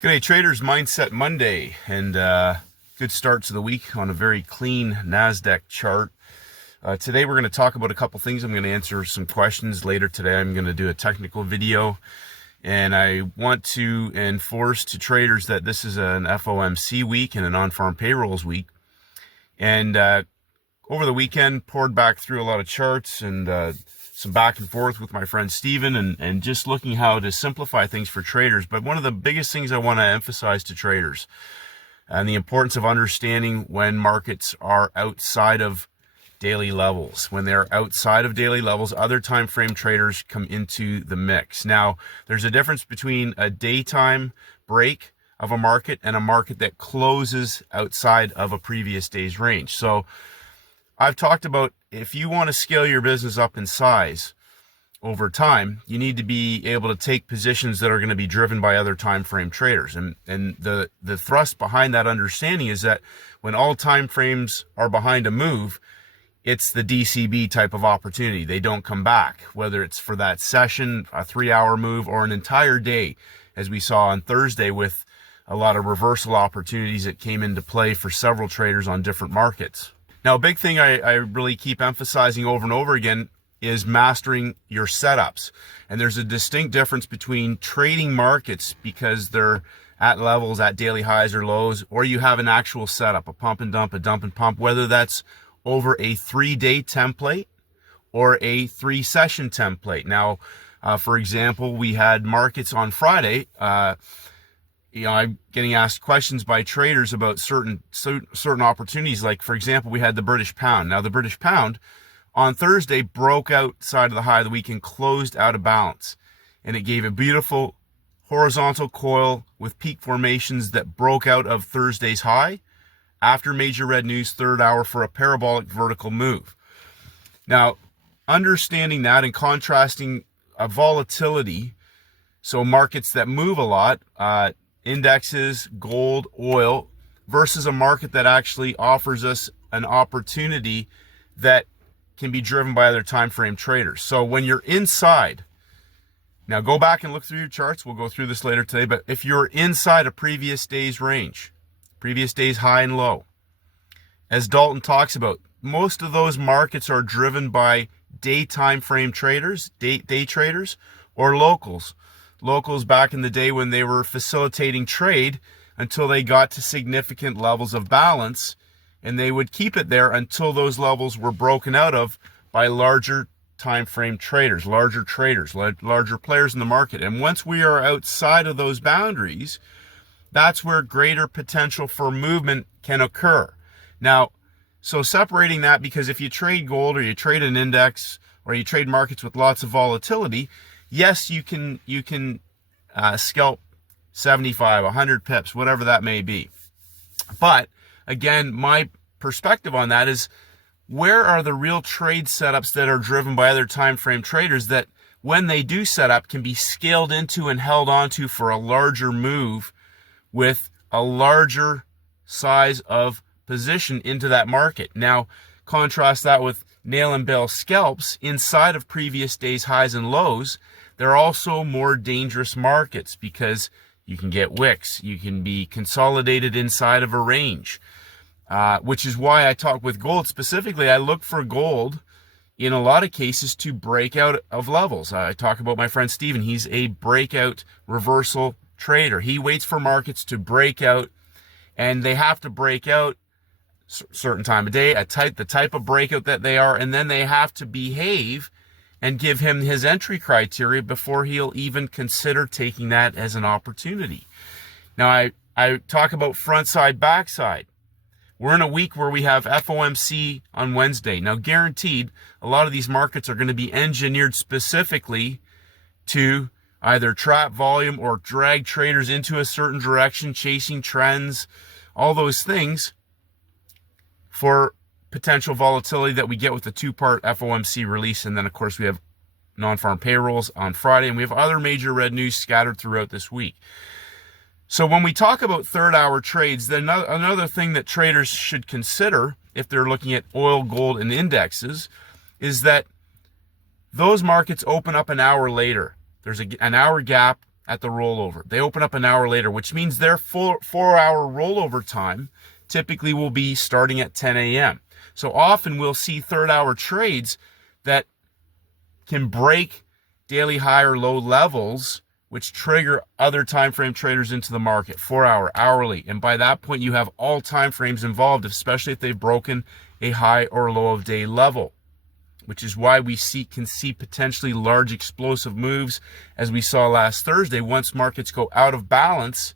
G'day traders, Mindset Monday, and good start to the week on a very clean NASDAQ chart. Today we're going to talk about a couple things. I'm going to answer some questions later today. I'm going to do a technical video, and I want to enforce to traders that this is an FOMC week and a non-farm payrolls week. And over the weekend, poured back through a lot of charts and some back and forth with my friend Steven and just looking how to simplify things for traders. But one of the biggest things I want to emphasize to traders and the importance of understanding when markets are outside of daily levels. When they're outside of daily levels, other time frame traders come into the mix. Now, there's a difference between a daytime break of a market and a market that closes outside of a previous day's range. So I've talked about, if you want to scale your business up in size over time, you need to be able to take positions that are going to be driven by other time frame traders. And the thrust behind that understanding is that when all time frames are behind a move, it's the DCB type of opportunity. They don't come back, whether it's for that session, a 3-hour move, or an entire day, as we saw on Thursday with a lot of reversal opportunities that came into play for several traders on different markets. Now, a big thing I really keep emphasizing over and over again is mastering your setups. And there's a distinct difference between trading markets because they're at levels, at daily highs or lows, or you have an actual setup, a pump and dump, a dump and pump, whether that's over a 3-day template or a 3-session template. Now, for example, we had markets on Friday. I'm getting asked questions by traders about certain opportunities. Like, for example, we had the British pound. Now, the British pound on Thursday broke outside of the high of the week and closed out of balance. And it gave a beautiful horizontal coil with peak formations that broke out of Thursday's high after major red news, third hour, for a parabolic vertical move. Now, understanding that and contrasting a volatility, so markets that move a lot, indexes, gold, oil, versus a market that actually offers us an opportunity that can be driven by other time frame traders. So when you're inside, now go back and look through your charts. We'll go through this later today, but if you're inside a previous day's range, previous day's high and low, as Dalton talks about, most of those markets are driven by day time frame traders, day traders, or locals. Locals back in the day when they were facilitating trade until they got to significant levels of balance, and they would keep it there until those levels were broken out of by larger time frame traders, larger players in the market. And once we are outside of those boundaries, that's where greater potential for movement can occur. Now, so separating that, because if you trade gold or you trade an index or you trade markets with lots of volatility, yes, you can scalp 75, 100 pips, whatever that may be. But again, my perspective on that is, where are the real trade setups that are driven by other time frame traders that when they do set up can be scaled into and held onto for a larger move with a larger size of position into that market? Now, contrast that with nail and bail scalps inside of previous days' highs and lows. They're also more dangerous markets because you can get wicks. You can be consolidated inside of a range, which is why I talk with gold specifically. I look for gold in a lot of cases to break out of levels. I talk about my friend Steven. He's a breakout reversal trader. He waits for markets to break out, and they have to break out certain time of day, the type of breakout that they are, and then they have to behave and give him his entry criteria before he'll even consider taking that as an opportunity. Now, I talk about front side, back side. We're in a week where we have FOMC on Wednesday. Now, guaranteed, a lot of these markets are going to be engineered specifically to either trap volume or drag traders into a certain direction, chasing trends, all those things for potential volatility that we get with the 2-part FOMC release. And then, of course, we have non-farm payrolls on Friday, and we have other major red news scattered throughout this week. So when we talk about third-hour trades, then another thing that traders should consider if they're looking at oil, gold, and indexes is that those markets open up an hour later. There's an hour gap at the rollover. They open up an hour later, which means their 4-hour rollover time typically will be starting at 10 a.m. So often we'll see third-hour trades that can break daily high or low levels, which trigger other time frame traders into the market, 4-hour, hourly. And by that point, you have all time frames involved, especially if they've broken a high or low of day level, which is why we can see potentially large explosive moves as we saw last Thursday once markets go out of balance,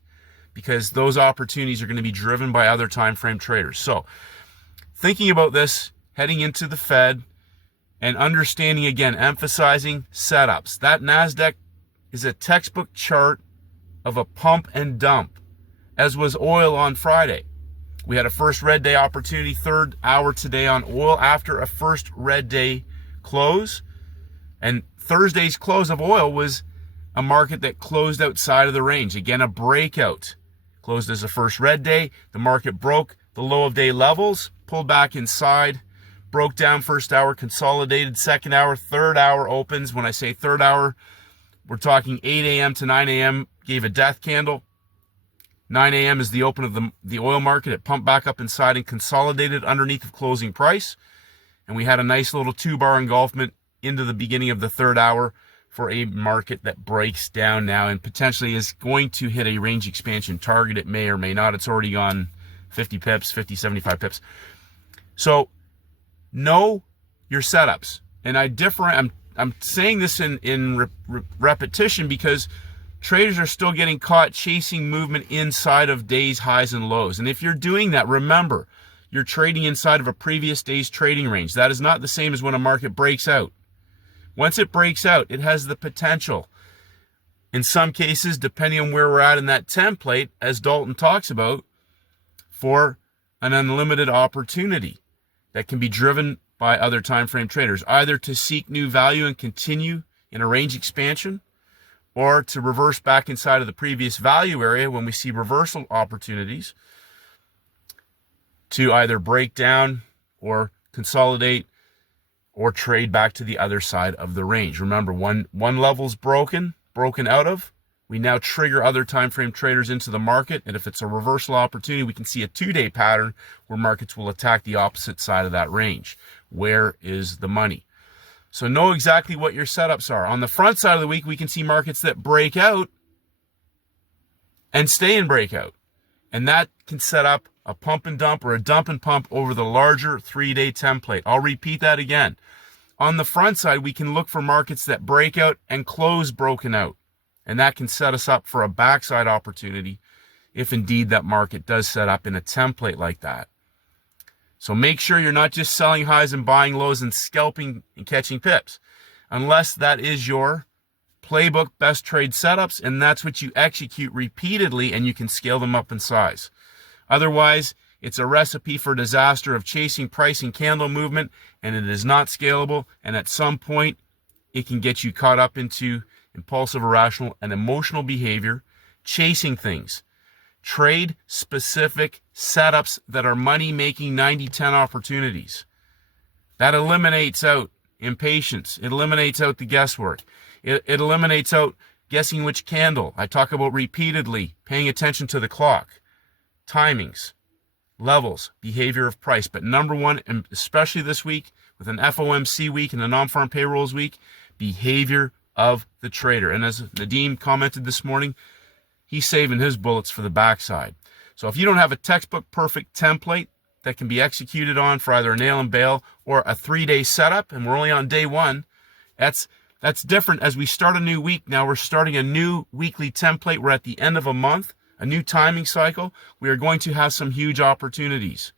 because those opportunities are going to be driven by other time frame traders. So thinking about this, heading into the Fed, and understanding, again, emphasizing setups. That NASDAQ is a textbook chart of a pump and dump, as was oil on Friday. We had a first red day opportunity, third hour today on oil after a first red day close. And Thursday's close of oil was a market that closed outside of the range. Again, a breakout. Closed as a first red day. The market broke the low of day levels, pulled back inside, broke down first hour, consolidated second hour, third hour opens. When I say third hour, we're talking 8 a.m. to 9 a.m. gave a death candle. 9 a.m. is the open of the oil market. It pumped back up inside and consolidated underneath of closing price. And we had a nice little 2-bar engulfment into the beginning of the third hour for a market that breaks down now and potentially is going to hit a range expansion target. It may or may not. It's already gone 50 pips, 50, 75 pips. So know your setups. And I'm saying this in repetition because traders are still getting caught chasing movement inside of days highs and lows. And if you're doing that, remember, you're trading inside of a previous day's trading range. That is not the same as when a market breaks out. Once it breaks out, it has the potential, in some cases, depending on where we're at in that template, as Dalton talks about, for an unlimited opportunity that can be driven by other time frame traders, either to seek new value and continue in a range expansion, or to reverse back inside of the previous value area when we see reversal opportunities to either break down or consolidate or trade back to the other side of the range. Remember, one level's broken out of, we now trigger other time frame traders into the market. And if it's a reversal opportunity, we can see a 2-day pattern where markets will attack the opposite side of that range. Where is the money? So know exactly what your setups are. On the front side of the week, we can see markets that break out and stay in breakout. And that can set up a pump and dump or a dump and pump over the larger 3-day template. I'll repeat that again. On the front side, we can look for markets that break out and close broken out. And that can set us up for a backside opportunity if indeed that market does set up in a template like that. So make sure you're not just selling highs and buying lows and scalping and catching pips, unless that is your playbook best trade setups and that's what you execute repeatedly and you can scale them up in size. Otherwise, it's a recipe for disaster of chasing price and candle movement, and it is not scalable, and at some point it can get you caught up into impulsive, irrational, and emotional behavior, chasing things. Trade specific setups that are money-making 90-10 opportunities. That eliminates out impatience. It eliminates out the guesswork. It eliminates out guessing which candle. I talk about repeatedly paying attention to the clock, timings, levels, behavior of price. But number one, and especially this week with an FOMC week and a non-farm payrolls week, behavior of the trader. And as Nadeem commented this morning, he's saving his bullets for the backside. So if you don't have a textbook perfect template that can be executed on for either a nail and bail or a 3-day setup, and we're only on day one, that's different. As we start a new week now, we're starting a new weekly template. We're at the end of a month, a new timing cycle. We are going to have some huge opportunities.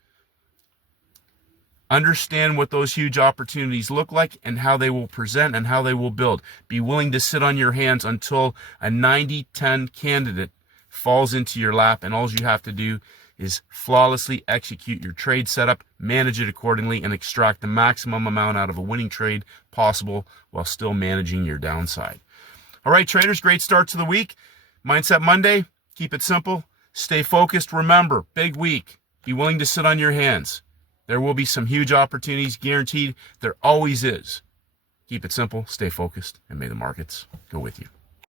Understand what those huge opportunities look like and how they will present and how they will build. Be willing to sit on your hands until a 90-10 candidate falls into your lap, and all you have to do is flawlessly execute your trade setup, manage it accordingly, and extract the maximum amount out of a winning trade possible while still managing your downside. All right, traders, great start to the week. Mindset Monday, keep it simple, stay focused. Remember, big week, be willing to sit on your hands. There will be some huge opportunities, guaranteed. There always is. Keep it simple, stay focused, and may the markets go with you.